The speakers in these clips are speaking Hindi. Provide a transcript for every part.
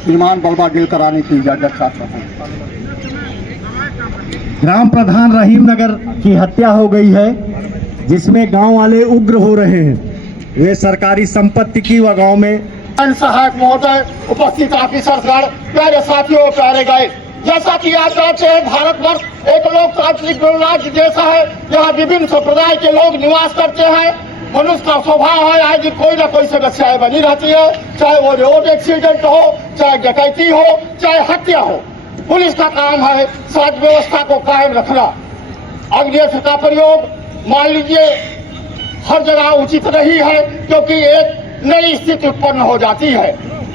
श्रीमान बलवा गिल कराने की इजाजत चाहता हूँ। ग्राम प्रधान रहीम नगर की हत्या हो गई है, जिसमें गांव वाले उग्र हो रहे हैं। वे सरकारी संपत्ति की व गांव में सहायक महोदय, उपस्थित ऑफिसरगण, प्यारे साथियों, प्यारे गए, जैसा कि आप जानते हैं भारतवर्ष एक लोकतांत्रिक गणराज्य देश है, जहाँ विभिन्न संप्रदाय के लोग निवास करते हैं। मनुष्य का स्वभाव है आज कोई न कोई समस्याएं बनी रहती है, चाहे वो रोड एक्सीडेंट हो, चाहे डकैती हो, चाहे हत्या हो। पुलिस का काम है शांति व्यवस्था को कायम रखना। अग्निशस्त्र का प्रयोग मान लीजिए हर जगह उचित नहीं है, क्योंकि एक नई स्थिति उत्पन्न हो जाती है।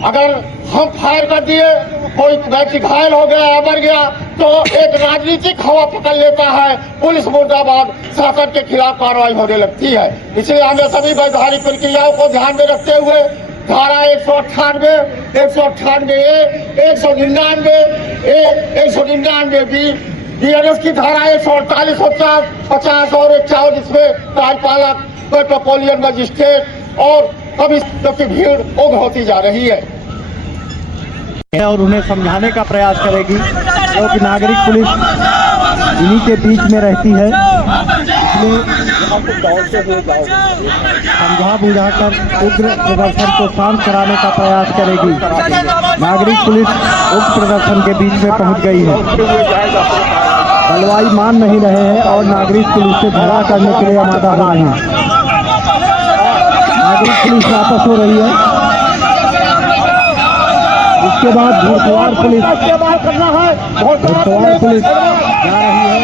अगर हम फायर कर दिए, कोई व्यक्ति घायल हो गया या मर गया, तो एक राजनीतिक हवा पकड़ लेता है, पुलिस मुर्दाबाद, शासन के खिलाफ कार्रवाई होने लगती है। इसलिए हमें सभी वैधानिक प्रक्रियाओं को ध्यान में रखते हुए धारा 198, 198A, 199A, 199B, DNS की धारा 148, 50 और 51, जिसमें कार्यपालक, मेट्रोपोलिटन मजिस्ट्रेट और कमिश्नर की भीड़ उग्र होती जा रही है और उन्हें समझाने का प्रयास करेगी, क्योंकि नागरिक पुलिस इन्हीं के बीच में रहती है। इसलिए समझा बुझाकर उग्र प्रदर्शन को शांत कराने का प्रयास करेगी। नागरिक पुलिस उग्र प्रदर्शन के बीच में पहुंच गई है। बलवाई मान नहीं रहे हैं और नागरिक पुलिस से झगड़ा करने के लिए आमादा हो रहे हैं। नागरिक पुलिस वापस हो रही है। इसके बाद घोड़सवार पुलिस जा रही है।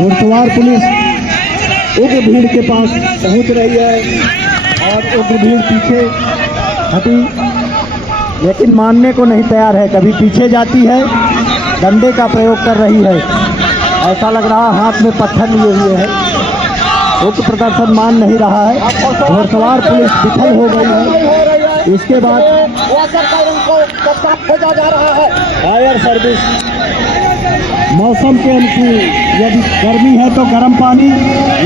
घोड़सवार पुलिस उग्र भीड़ के पास पहुंच रही है और उग्र भीड़ पीछे हटी, लेकिन मानने को नहीं तैयार है। कभी पीछे जाती है, डंडे का प्रयोग कर रही है, ऐसा लग रहा हाथ में पत्थर लिए हुए है। उग्र प्रदर्शन मान नहीं रहा है। घोड़सवार पुलिस विफल हो गई है। इसके बाद खोजा जा रहा है। फायर सर्विस मौसम के अनुकूल, यदि गर्मी है तो गर्म पानी,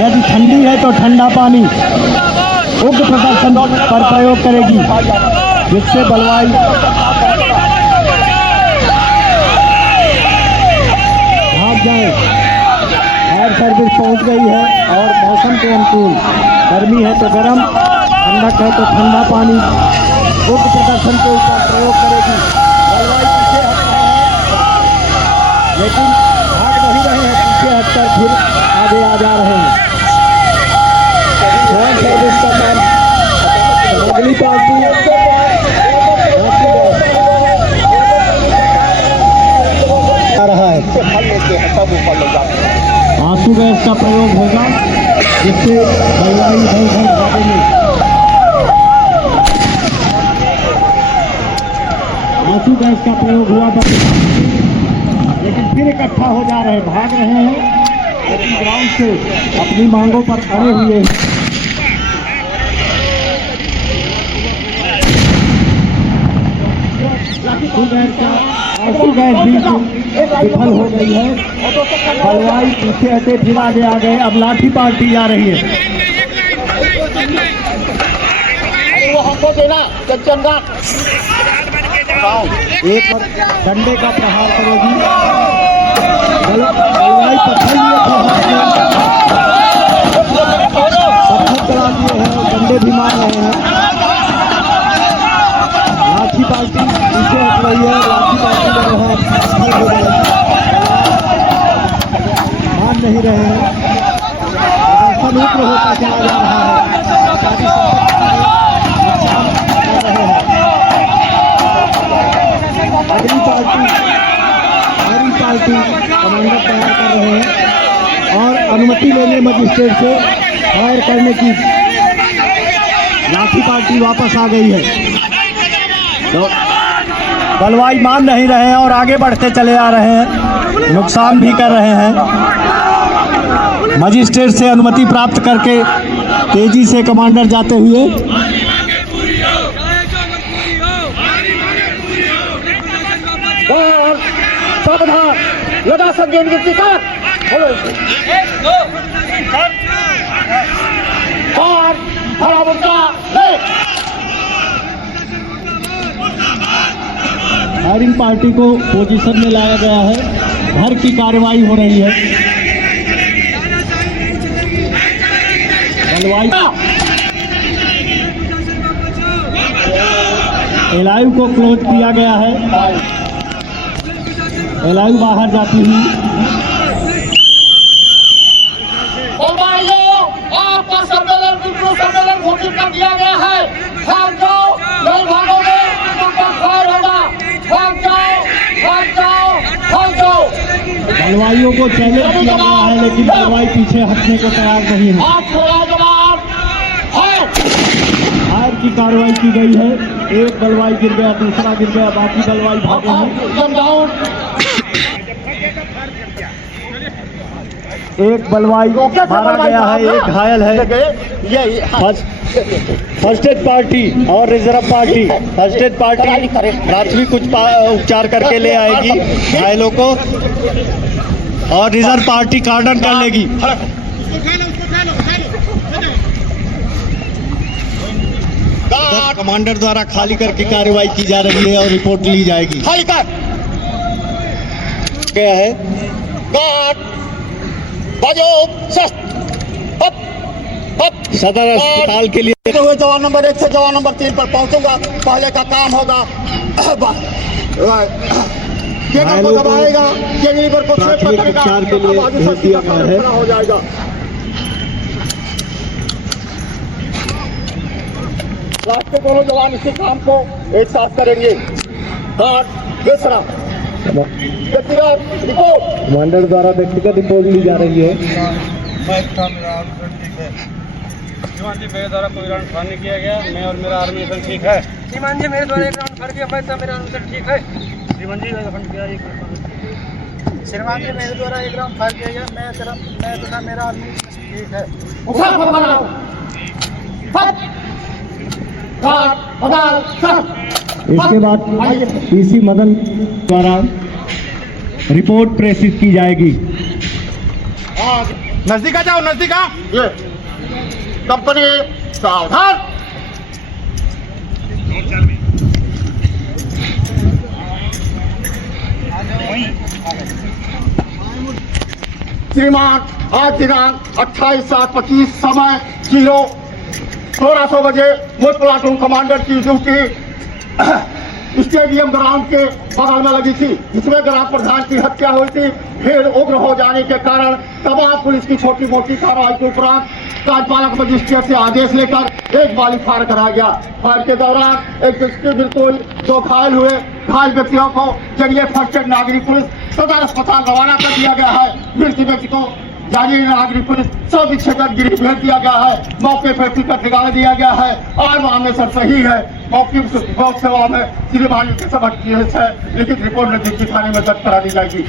यदि ठंडी है तो ठंडा पानी उग्र प्रदर्शन पर प्रयोग करेगी, जिससे बलवाई भाग जाए। फायर सर्विस पहुंच गई है और मौसम के अनुकूल, गर्मी है तो गर्म, ठंडक है तो ठंडा पानी उग्र प्रदर्शन के ऊपर प्रयोग करेगी। बलवाई पीछे हट रहे हैं, लेकिन भाग नहीं रहे हैं, पीछे हटकर फिर आगे आ जा रहे हैं। फायर सर्विस का काम अगली पार्टी आ रहा है। आंसू गैस का प्रयोग होगा, जिससे बलवाई भागेंगे। आंसू गैस का प्रयोग हुआ, लेकिन फिर इकट्ठा हो जा रहे हैं, भाग रहे हैं, लेकिन ग्राउंड से अपनी मांगों पर अड़े हुए हैं। आंसू गैस भी विफल हो गई है। बलवाई पीछे हटे, फिर आगे आ गए। अब लाठी पार्टी जा रही है। वो हमको देना चंदा एक डंडे का प्रहार करेगी। बलवाई पत्थर लिए थे, पत्थर चला दिए हैं, डंडे भी मार रहे हैं। लाठी पार्टी पीछे हट रही है। लाठी पार्टी का मान नहीं रहे हैं। प्रदर्शन उग्र होता चला जा रहा है। अगली पार्टी कमांडर तैयार कर रहे हैं और अनुमति लेंगे मजिस्ट्रेट से फायर करने की। लाठी पार्टी वापस आ गई है। बलवाई मान नहीं रहे हैं और आगे बढ़ते चले आ रहे हैं, नुकसान भी कर रहे हैं। मजिस्ट्रेट से अनुमति प्राप्त करके तेजी से कमांडर जाते हुए सावधान। लगा संजीव की कार और हरा मुद्दा फायरिंग पार्टी को पोजीशन में लाया गया है। घर की कार्रवाई हो रही है। एलायू को क्लोज किया गया है। एलायू बाहर जाती हुई। आपका सम्मेलन घोषित कर दिया गया है। भाग जाओ, नहीं भागोगे तो फायर होगा। भाग जाओ, भाग जाओ, भाग जाओ। बलवाइयों को चैलेंज किया गया है, लेकिन बलवाई पीछे हटने को तैयार नहीं है। आप थोड़ा जवाब है। फायर की कार्रवाई की गई है। एक बलवाई गिर गया, दूसरा गिर गया, बाकी बलवाई भागे हैं। एक बलवाई मारा गया है, एक घायल है। फर्स्ट एड पार्टी और reserve party, first aid party प्राथमिक उपचार करके ले आएगी घायलों को और रिजर्व पार्टी कार्डन कर लेगी। कमांडर द्वारा खाली करके कार्रवाई की जा रही है और रिपोर्ट ली जाएगी। खाली कर क्या है? सदर अस्पताल के लिए हुए जवान नंबर 1 से जवान नंबर 3 पर पहुंचूंगा। पहले का काम होगा केकर को दबाएगा, के लीवर को सेफ करेगा, उपचार के लिए भेज दिया गया है। हो जाएगा। लास्ट के दोनों जवान इसी काम को एक साथ करेंगे। दूसरा कमांडर द्वारा व्यक्तिगत रिपोर्ट ली जा रही है। श्रीमान जी मेरे द्वारा कोई राउंड फायर नहीं किया गया। मैं और मेरा आर्मी मिशन ठीक है। श्रीमान जी मेरे द्वारा एक राउंड फायर किया, मैं मेरा आर्मी ठीक है। श्रीमान जी फंड किया एक। श्रीमान जी मेरे द्वारा एक राउंड फायर किया गया, मैं तथा मेरा आर्मी ठीक है। इसके बाद पीसी मदन द्वारा रिपोर्ट प्रेषित की जाएगी। नजदीक आ जाओ, नजदीक आ। ये कंपनी सावधान। श्रीमान आज दिनांक 28/7/25 समय 16:00 बजे मुझ प्लाटून कमांडर की ड्यूटी स्टेडियम ग्राउंड के बगल में लगी थी, जिसमें ग्राम प्रधान की हत्या हुई थी। भीड़ उग्र हो जाने के कारण तमाम पुलिस की छोटी मोटी कार्रवाई के उपरांत कार्यपालक मजिस्ट्रेट से आदेश लेकर एक गोली फायर करा गया। फायर के दौरान एक व्यक्ति बिल्कुल 2 घायल हुए। घायल व्यक्तियों को जरिए फर्स्ट एड नागरिक पुलिस सदर अस्पताल रवाना कर दिया गया है। मृत व्यक्ति को जारी नागरिक पुलिस सब क्षेत्र गिरी भेज दिया गया है। मौके पर टिकट निकाल दिया गया है और मामले सब सही है। मौके लोक सेवा में श्रीमान के सबक है, लिखित रिपोर्ट नजदीकी थाने में दर्ज करा दी जाएगी।